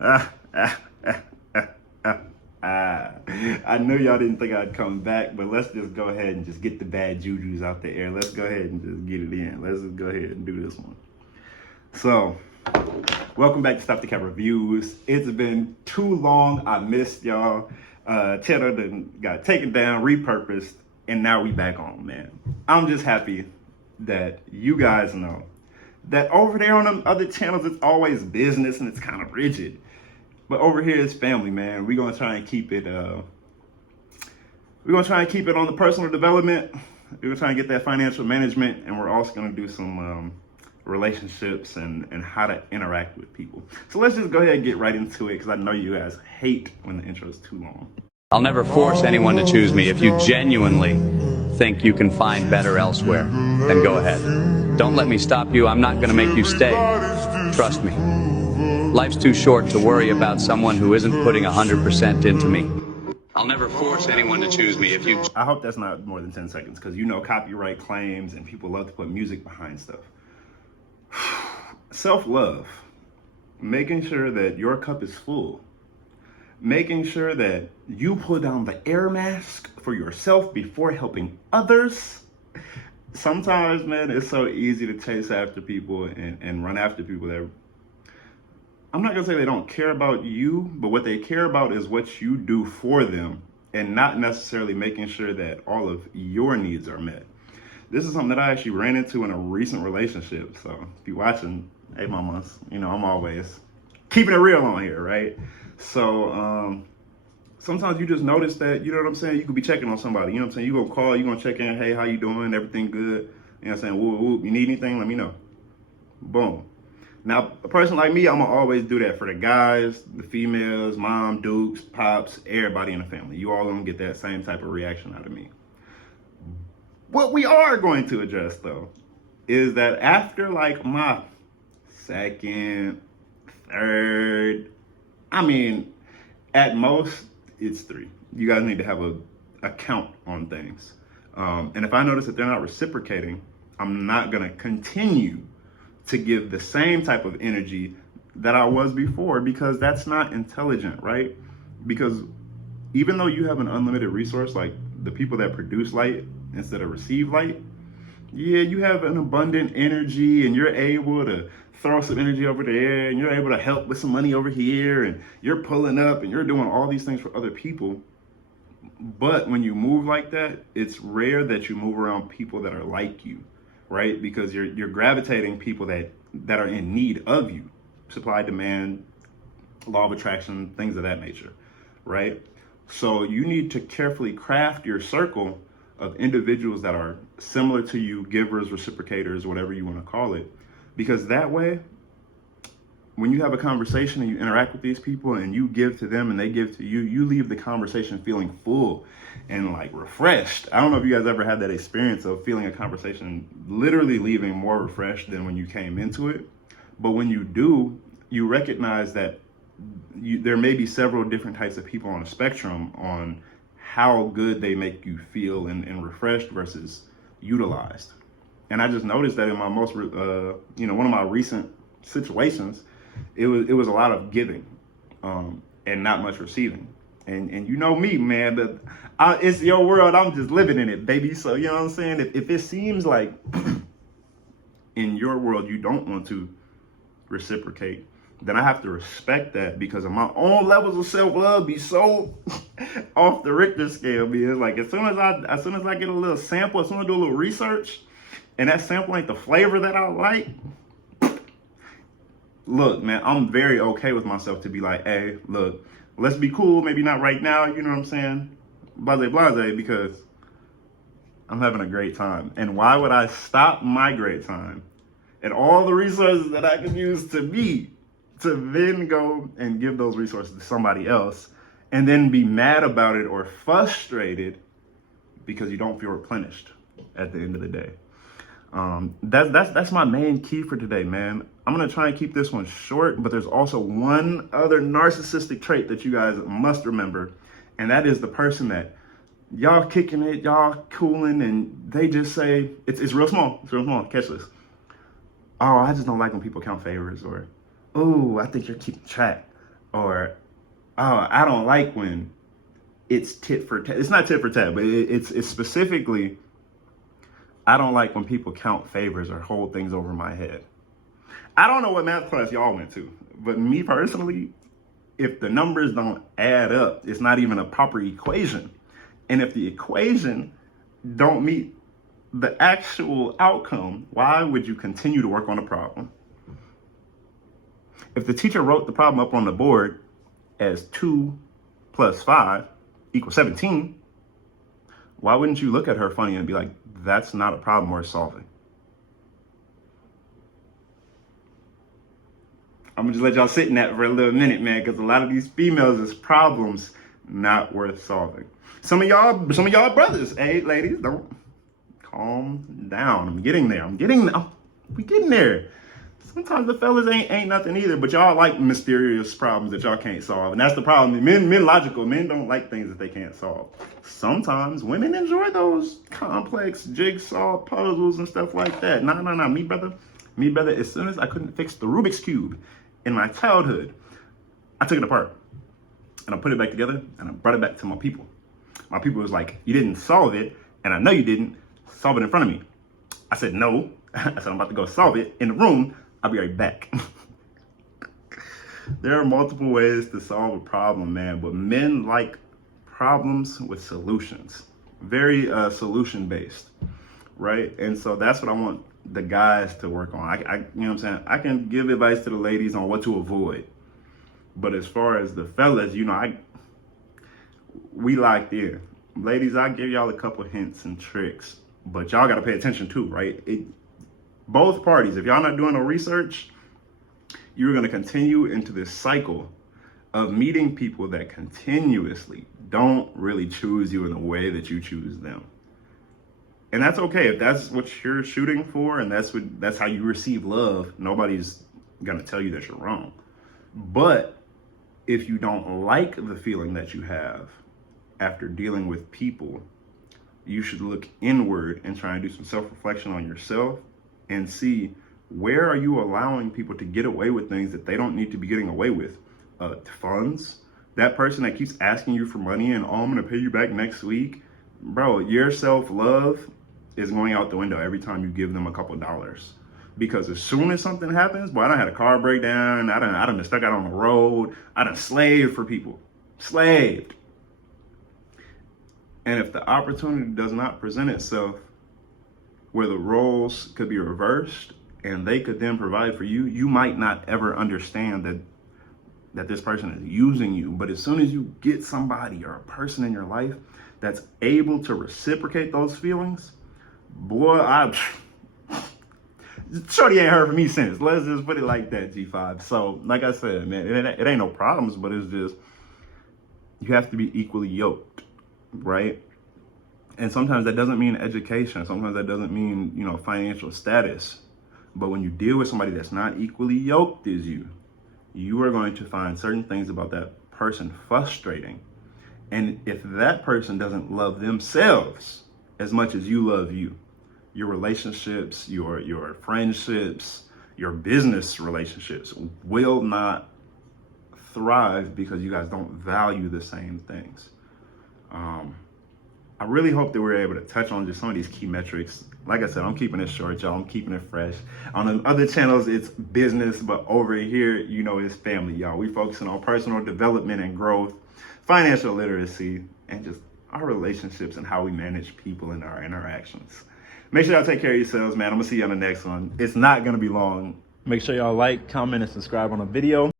Ah, ah, ah, ah, ah, ah. I knew y'all didn't think I'd come back, but let's just go ahead and just get the bad jujus out the air. Let's go ahead and just get it in. Let's just go ahead and do this one. So, welcome back to Stop the Cap Reviews. It's been too long. I missed y'all. Cheddar got taken down, repurposed, and now we back on, man. I'm just happy that you guys know that over there on them other channels, it's always business and it's kind of rigid. But over here, it's family, man. We're gonna try and keep it. We're gonna try and keep it on the personal development. We're gonna try and get that financial management, and we're also gonna do some relationships and how to interact with people. So let's just go ahead and get right into it, because I know you guys hate when the intro is too long. I'll never force anyone to choose me. If you genuinely think you can find better elsewhere, then go ahead. Don't let me stop you. I'm not going to make you stay. Trust me. Life's too short to worry about someone who isn't putting 100% into me. I'll never force anyone to choose me. If you... I hope that's not more than 10 seconds, because you know copyright claims and people love to put music behind stuff. Self-love. Making sure that your cup is full. Making sure that you pull down the air mask for yourself before helping others. Sometimes, man, it's so easy to chase after people and run after people that, I'm not gonna say they don't care about you, but what they care about is what you do for them, and not necessarily making sure that all of your needs are met. This is something that I actually ran into in a recent relationship. So if you're watching, hey mamas, you know, I'm always keeping it real on here, right? So sometimes you just notice that, you know what I'm saying, you could be checking on somebody, you know what I'm saying, you gonna call, you gonna check in, hey, how you doing, everything good, you know what I'm saying, whoop, whoop, you need anything, let me know. Boom. Now, a person like me, I'm gonna always do that for the guys, the females, mom, dukes, pops, everybody in the family. You all gonna get that same type of reaction out of me. What we are going to address, though, is that after like my second, third, I mean, at most, it's 3. You guys need to have a count on things. And if I notice that they're not reciprocating, I'm not gonna continue to give the same type of energy that I was before, because that's not intelligent, right? Because even though you have an unlimited resource, like the people that produce light instead of receive light, yeah, you have an abundant energy and you're able to throw some energy over there and you're able to help with some money over here and you're pulling up and you're doing all these things for other people. But when you move like that, it's rare that you move around people that are like you, right? Because you're gravitating people that are in need of you. Supply, demand, law of attraction, things of that nature, right? So you need to carefully craft your circle of individuals that are similar to you, givers, reciprocators, whatever you want to call it. Because that way, when you have a conversation and you interact with these people and you give to them and they give to you, you leave the conversation feeling full and like refreshed. I don't know if you guys ever had that experience of feeling a conversation literally leaving more refreshed than when you came into it. But when you do, you recognize that there may be several different types of people on a spectrum on how good they make you feel and refreshed versus utilized. And I just noticed that in my most, one of my recent situations, it was a lot of giving and not much receiving. And you know me, man, that it's your world, I'm just living in it, baby. So, you know what I'm saying? If it seems like in your world you don't want to reciprocate, then I have to respect that, because of my own levels of self-love be so off the Richter scale, man. Like as soon as I get a little sample, as soon as I do a little research, and that sample ain't the flavor that I like, look, man, I'm very okay with myself to be like, hey, look, let's be cool, maybe not right now, you know what I'm saying? Blase, blase, because I'm having a great time. And why would I stop my great time and all the resources that I could use to me to then go and give those resources to somebody else and then be mad about it or frustrated because you don't feel replenished at the end of the day? That's my main key for today, man. I'm gonna try and keep this one short, but there's also one other narcissistic trait that you guys must remember, and that is the person that y'all kicking it, y'all cooling, and they just say, it's real small, catch this. Oh, I just don't like when people count favors, or, oh, I think you're keeping track. Or, oh, I don't like when it's tit for tat. It's not tit for tat, but it's specifically, I don't like when people count favors or hold things over my head. I don't know what math class y'all went to, but me personally, if the numbers don't add up, it's not even a proper equation. And if the equation don't meet the actual outcome, why would you continue to work on the problem? If the teacher wrote the problem up on the board as 2 plus 5 equals 17, why wouldn't you look at her funny and be like, that's not a problem worth solving? I'm gonna just let y'all sit in that for a little minute, man, because a lot of these females is problems not worth solving. Some of y'all brothers, hey, ladies, don't calm down. I'm getting there. We getting there. Sometimes the fellas ain't nothing either, but y'all like mysterious problems that y'all can't solve. And that's the problem. Men logical. Men don't like things that they can't solve. Sometimes women enjoy those complex jigsaw puzzles and stuff like that. No. Me, brother, as soon as I couldn't fix the Rubik's Cube in my childhood, I took it apart and I put it back together and I brought it back to my people. My people was like, you didn't solve it, and I know you didn't. Solve it in front of me. I said, no. I said, I'm about to go solve it in the room. I'll be right back. There are multiple ways to solve a problem, man, but men like problems with solutions. Very solution-based, right? And so that's what I want the guys to work on. I you know what I'm saying? I can give advice to the ladies on what to avoid. But as far as the fellas, you know, we locked in. Ladies, I'll give y'all a couple hints and tricks, but y'all got to pay attention too, right? Both parties, if y'all not doing no research, you're going to continue into this cycle of meeting people that continuously don't really choose you in the way that you choose them. And that's okay. If that's what you're shooting for and that's how you receive love, nobody's going to tell you that you're wrong. But if you don't like the feeling that you have after dealing with people, you should look inward and try and do some self-reflection on yourself and see, where are you allowing people to get away with things that they don't need to be getting away with? Funds. That person that keeps asking you for money and, oh, I'm going to pay you back next week. Bro, your self-love is going out the window every time you give them a couple dollars. Because as soon as something happens, boy, I done had a car breakdown, I done been stuck out on the road, I done slaved for people. Slaved. And if the opportunity does not present itself where the roles could be reversed and they could then provide for you, you might not ever understand that this person is using you. But as soon as you get somebody or a person in your life that's able to reciprocate those feelings, boy, shorty ain't heard from me since. Let's just put it like that, G5. So, like I said, man, it ain't no problems, but it's just, you have to be equally yoked, right? And sometimes that doesn't mean education. Sometimes that doesn't mean, you know, financial status. But when you deal with somebody that's not equally yoked as you are going to find certain things about that person frustrating. And if that person doesn't love themselves as much as you love you, your relationships, your friendships, your business relationships will not thrive because you guys don't value the same things. I really hope that we're able to touch on just some of these key metrics. Like I said, I'm keeping it short, y'all. I'm keeping it fresh. On the other channels, it's business, but over here, you know, it's family, y'all. We focusing on personal development and growth, financial literacy, and just our relationships and how we manage people in our interactions. Make sure y'all take care of yourselves, man. I'm gonna see you on the next one. It's not gonna be long. Make sure y'all like, comment, and subscribe on the video.